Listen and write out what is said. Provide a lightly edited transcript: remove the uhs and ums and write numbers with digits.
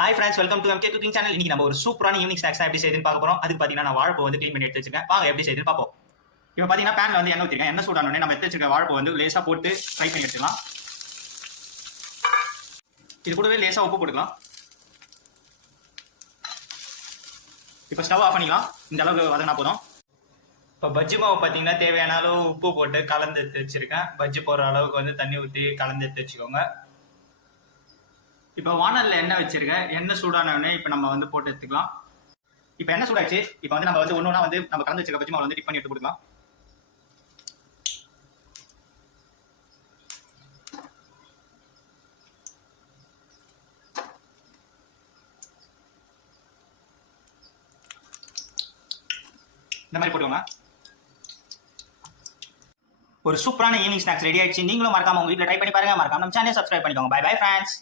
Hi friends, welcome to MK cooking channel. இன்னைக்கு நம்ம ஒரு சூப்பரான ஈவினிங் ஸ்நாக்ஸ் எப்படி செய்யுதுன்னு பார்க்க போறோம். அதுக்கு பார்த்தீங்கன்னா நான் வாழைப்பூ வந்து க்ளீன் பண்ணி எடுத்து வச்சிருக்கேன். வாங்க எப்படி செய்யுதுன்னு பார்ப்போம். இப்போ பார்த்தீங்கன்னா பேனில் வந்து எண்ணெய் ஊற்றிருக்கேன். எண்ணெய் சூடானோடனே நம்ம எடுத்து வச்சிருக்க வாழைப்பூ வந்து லேசாக போட்டு ஃப்ரை பண்ணி எடுத்துக்கலாம். இது கூடவே லேசாக உப்பு போட்டுக்கலாம். இப்போ ஸ்டவ் ஆஃப் பண்ணிக்கலாம். இந்த அளவுக்கு வதங்கினா போதும். இப்போ பஜ்ஜி மாவு பார்த்தீங்கன்னா தேவையான அளவு உப்பு போட்டு கலந்து எடுத்து வச்சிருக்கேன். பஜ்ஜி போடுற அளவுக்கு வந்து தண்ணி ஊற்றி கலந்து எடுத்து வச்சுக்கோங்க. இப்போ வானல்ல எண்ணெய் வச்சிருக்கேன். எண்ணெய் சூடானோடனே இப்போ நம்ம வந்து போட்டு எடுத்துக்கலாம். இப்போ எண்ணெய் சூடாச்சு. இப்போ வந்து நம்ம வந்து ஒன்னொன்னா வந்து நம்ம கலந்து வச்சிருக்க பஜ்ஜி மாவு வந்து டிப் பண்ணி எடுத்து கொடுக்கலாம். இந்த மாதிரி போட்டுக்கோங்க. ஒரு சூப்பரான ஈவினிங் ஸ்நாக்ஸ் ரெடி ஆயிடுச்சு. நீங்களும் மறக்காம உங்க வீட்டில் ட்ரை பண்ணி பாருங்க. மறக்காம நம்ம சேனலை சப்ஸ்கிரைப் பண்ணிக்கோங்க. Bye bye friends.